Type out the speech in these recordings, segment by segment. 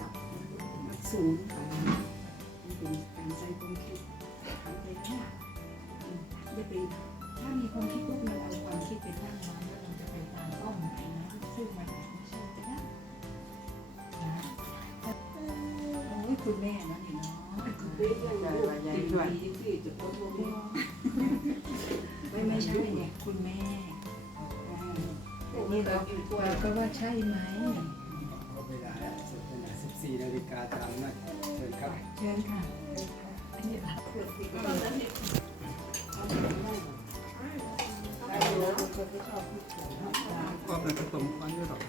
ดับมันสูงไปมันเป็นการใช้ความคิดทำไปข้างหลังอย่าไปถ้ามีความคิดปุ๊บเราเอาความคิดไปตั้งไว้แล้วเราจะไปตามเป้าหมายนะซึ่งมันไม่ใช่จะได้นะโอ้ยคุณแม่นะนี่เนาะไม่ไม่ใช่เนี่ยคุณแม่นี่เราเราก็ว่าใช่ไหม กาตามนัดเชิญครับเชิญค่ะอันนี้ก็เป็นกระตุ้มฟันด้วยหรอก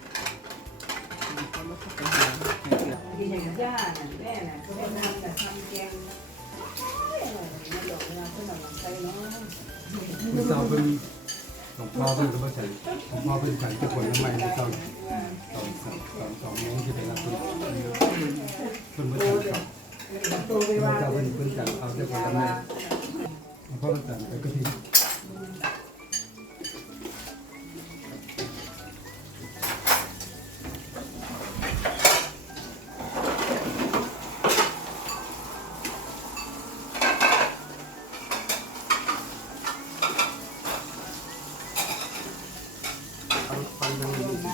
ก็แล้วก็ไปหาให้เกียรติกินอย่างย่าน่ะแม่น่ะก็ได้นำแต่ทำแกงไม่หลอกเวลาเพื่อนเราใส่เนาะผู้สาวเป็น หลวงพ่อเป็นหลวงพ่อฉันหลวงพ่อเป็นฉันจะผลน้ำมันในตอนตอนสองตอนสองโมงที่ไปรับคุณคุณผู้ชมครับตัวไปพว่าระเจ้าเป็นเป็นจันเอาจะผลน้ำมันหลวงพ่อเพิ่งจันไปก็ที่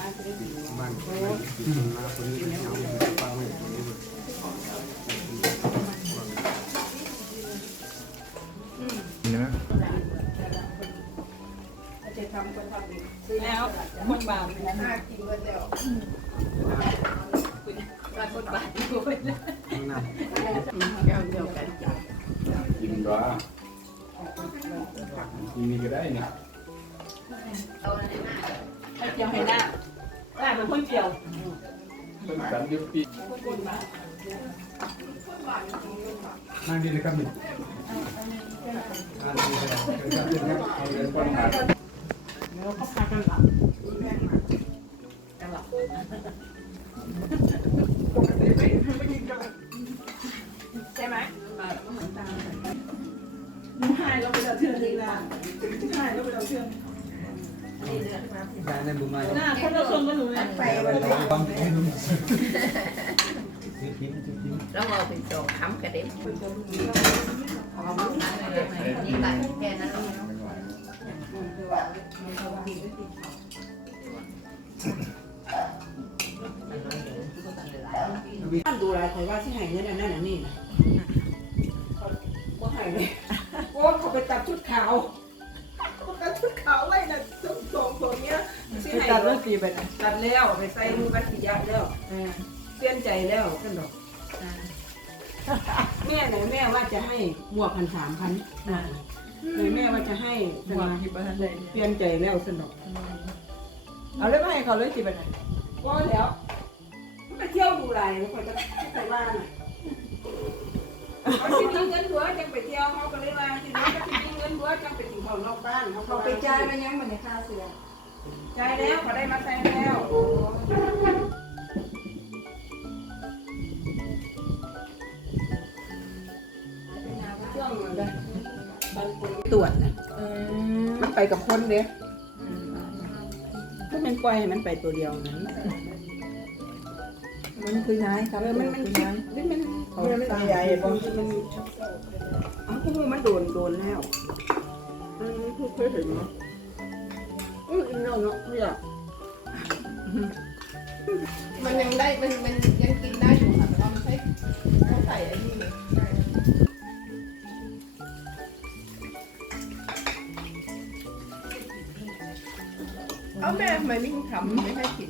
เอาฟังไว้นี้เลยจะทำก็ทำอีกแล้วคนบาปน่ากินก็แล้วบาปคนบาปอยู่ข้างหน้าแก้วเดียวกันจ้ะกินก็กินนี่ก็ได้เนี่ยให้เจียวให้หน้า หน้าเป็นคนเจียวต้นกันยุปีนั่งดีนะครับนี่นั่งดีเลยเชิญครับเชิญครับเอาเลยต้นหาแล้วก็พากันหลับกันหลับใช่ไหมหนูหายแล้วไปเราเชื่อดีละหายแล้วไปเราเชื่อ ได้ในบุญมาหน้าคนเราชมกันหนูเลยไปวันนี้บางเพลงแล้วเอาเป็นจอกค้ำกระเด็นเอามานี่ตัดแค่นั้นท่านดูแลคอยว่าที่ให้เงินอันนั้นนนี้นะก็ให้เลยโอ้เขาไปตัดชุดขาว ตัดเรื่องตีไปนะตัดแล้วไปใส่มือบัตรยะแล้วเปลี่ยนใจแล้วกันดอกแม่ไหนแม่ว่าจะให้บวกพันสามพันไหนแม่ว่าจะให้สวางนอที่บ้านเลยเปลี่ยนใจแล้วสนอกเอาเลยไม่ให้เขาเลยตีไปไหนก็แล้วไปเที่ยวดูไรแล้วคนก็ไปว่าน่ะเขาที่มีเงินหัวจังไปเที่ยวเขาก็เลยว่าที่นี่ก็ที่มีเงินหัวจังไปถึงเขานอกบ้านเขาเขาไปจ่ายไปยังมันในค่าเสือ ใจายแล้วเขาได้มาใส่แล้วช่วงนั้นเลยตรวจนะมันไปกับคนเด้ถ้ามันปล่อยให้มันไปตัวเดียวนั้น มันคือนายครับเออมันมันคืคิดอนายมันมันเขาตั้งใหญ่บ่มันอ้าวพวกมันโดนโดนแล้วมันไม่เคยเห็นเนาะ อือเนาะเนาะเนี่ย มันยังได้ มันมันยังกินได้อยู่ค่ะ แต่ว่ามันใช้เขาใส่ไอ้นี่เอาแม่ทำไมไม่ทำไม่ให้กิน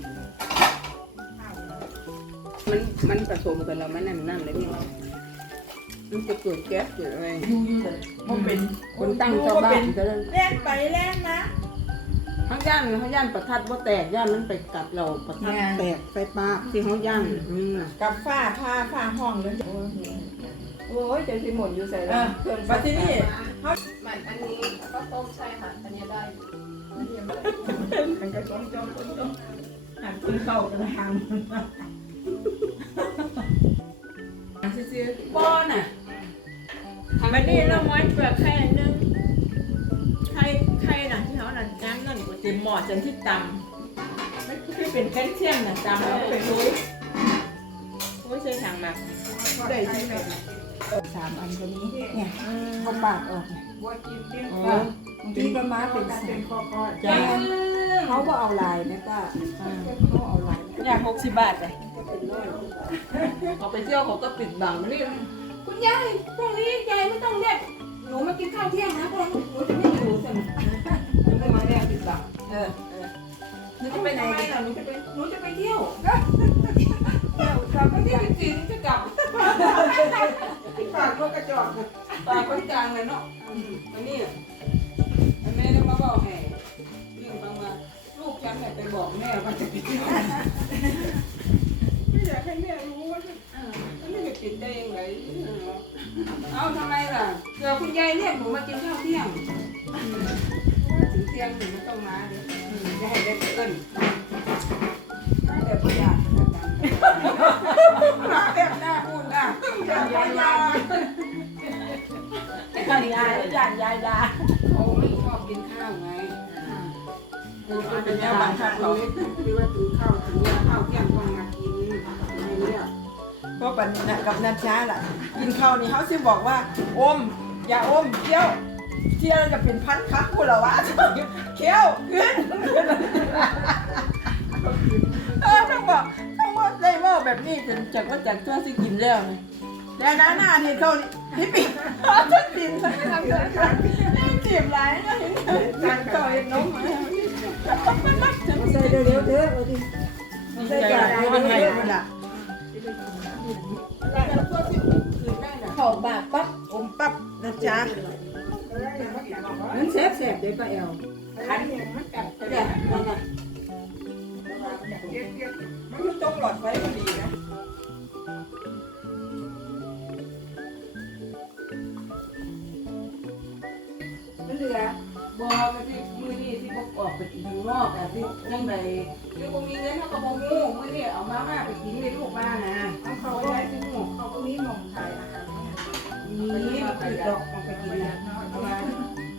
มันมันผสมกันแล้วมันนั่นนั่นเลยนี่มันจะเกิดแก๊สเกิดอะไรอยู่อยู่เลยมันเป็นคนตั้งชาวบ้านก็เลย แล่นไปแล่นนะ ทั้งย่านทั้งย่านประทัดว่าแตกย่านมันไปกัดเราประทัดแตกใส่ปากที่เขาย่านอืมกับฝ้าผ้าฝ้าห้องเลยโอ้ยเจอสิหมดอยู่ใส่เอแล้วอมาที่นี่มันอันนี้ก็ต้มใช่ค่ะอันนี้ได้มันก็จ้องจ้องจ้องจ้องหันกินข้าวกันทางซื้อป้อนอะมานี่เราม้วนเปลือกไข่อันนึงไข่ไข่น่ะที่เขาน่ะน้ำนั่นกว่า เต็มหม้อจนที่ตำไม่คือเป็นแคลเซียมน่ะตำแล้วไปรู้สั่งมาได้ที่ไหนสามอันตัวนี้เนี่ยเขาปาดออกเนี่ยบัวกินเลี้ยงบางทีก็มาเป็นสามคอคอจ้าเขาก็เอาลายนะป้าเขาเอาลายอยากหกสิบบาทเลยก็เป็นร้อยเอาไปเที่ยวเขาก็ปิดบังนี่คุณยายพรุ่งนี้ยายไม่ต้องเรียกหนูมากินข้าวเที่ยงนะเพราะหนูจะไม่อยู่ส นุกไม่มาแรกปิดบังเออเออหนูจะไปไหนล่ะหนูจะไปหนูจะไปเที่ยวเที่ยวกลับวันที่สิบสี่หนูจะกลับฝากพวกกระจอกฝากคนกลางเลยเนาะอันนี้แม่ต้องมาบอกแห่เรื่องบางมาลูกฉันเนี่ยไปบอกแม่ว่าจะไปเที่ยวไม่อยากให้แม่รู้ว่าอันนี้จะปิดได้ยังไงเอาทำไมล่ะเดี๋ยวคุณยายเรียกหนูมากินข้าวเที่ยง สียงหนูไม่ต้องมาเลยจะให้ได้เกินเดี๋ยวพี่อยากมาแบบหน้าพูดนะยายยายยายยายยายยายยายเขาไม่ชอบกินข้าวไงเป็นแนวบังคับเขาคือว่าถึงข้าวถึงเวลาข้าวเที่ยงต้องมากินไม่เลือกเพราะปันนะกับนัดช้าล่ะ กินข้าวนี่เขาสิบอกว่าอม อย่าอมเคี้ยว เที่ยวจะเป็นพันคักพูดละววะเคี้ยวขึ้นเออต้องบอกต้องว่าได้ว่าแบบนี้จนจากว่าจากตัวสิกินแล้วแล้วนะหน้าที่เขาที่ปิดเขาจะปิดสักครั้งเดียวกันจีบหลายก็เห็นการต่อยน้องมาใส่เร็วเด้อเอาดิใส่กระดาษมันไงมันล่ะเข้าปากปั๊บอมปั๊บนะจ๊ะ เด้อป้าแอลขันเนี่ยมันกัดเดี๋ยวนั่นน่ะมันอยู่ตรงหลอดไฟพอดีนะมันเหลือบอกกันที่มือนี่ที่พกออกไปกินข้างนอกแต่ที่ยังไงคือผมมีเงินเท่ากับผมงูมือนี่เอามาม่าไปกินในลูกบ้านนะเขาไว้ที่หมูเขาก็มีหม่องขายอาหารนี่มาติดดอกเอาไปกินนะเอามา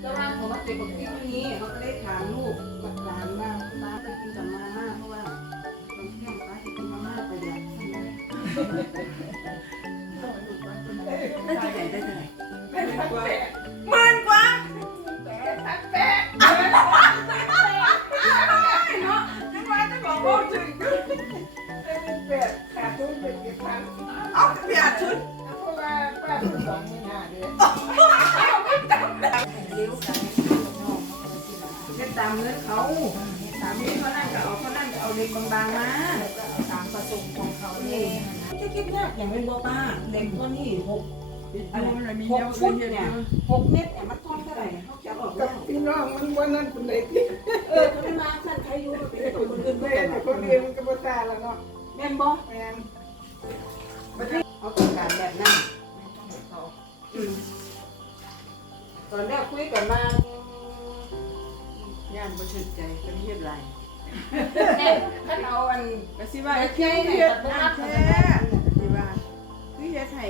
เจ้าบ้านผมมาติดกับที่นี้เขาก็ได้ถามลูกกับหลานว่าป้าไปกินกับมาม่าเพราะว่าตอนเที่ยงป้าจะกินมาม่าไปอย่างได้เท่ไหร่ได้เท่าไหร่ห เงินเขาตามนี้เขานั่นก็เอาเขานั่นก็เอาเล็กบางๆมาก็เอาตามประสงค์ของเขาเองจะคิดยากอย่างเป็นบัวป้าเล็กตัวนี้หกอะไรมีหเยกอะฟุตเลเนี่ยยหกเมตรเนี่ยมันท่อนเท่าไหร่เขาจะออกกับพี่น้องมันวันนั้นคนเล็กเออเขาไม่มาขั้นใครอยู่ไปเป็นคนอื่นแม่ด้วยแต่คนเรียนมันก็บ่ตาแล้วเนาะแม่นบ่แม่นเอาต้องการแบบนั้นตอนแรกคุยกันมา ย่านบ่ชื่นใจเป็นเฮ็ดไรเนี่ยขั้นเอาอันก็สิว่าเฮ็ดเพียงเฮ็ดน้ำแท้สิว่าคือเฮ็ดให้